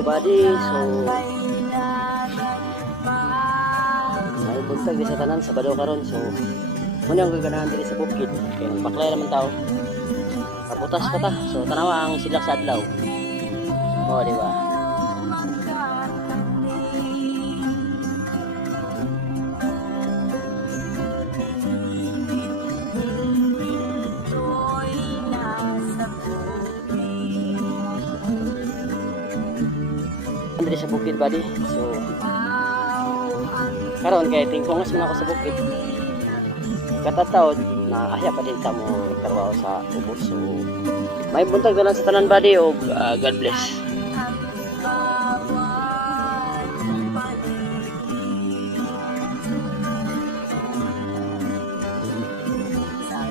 adlaw buddy. So ay buntag di sa tanan sa Sabado karon. So muna ang gaganahan diri sa bukid. Kaya nagbaklay naman tao. Kabutas pa ta. So tanawa ang silak sa adlaw. Oh, di ba? Diri sa bukid buddy. So karon kay tingkongas man ako sa bukid. Katataw na ahya pa din ta mo trabaho sa ubos. So may buntag na lang sa tanan buddy o God bless.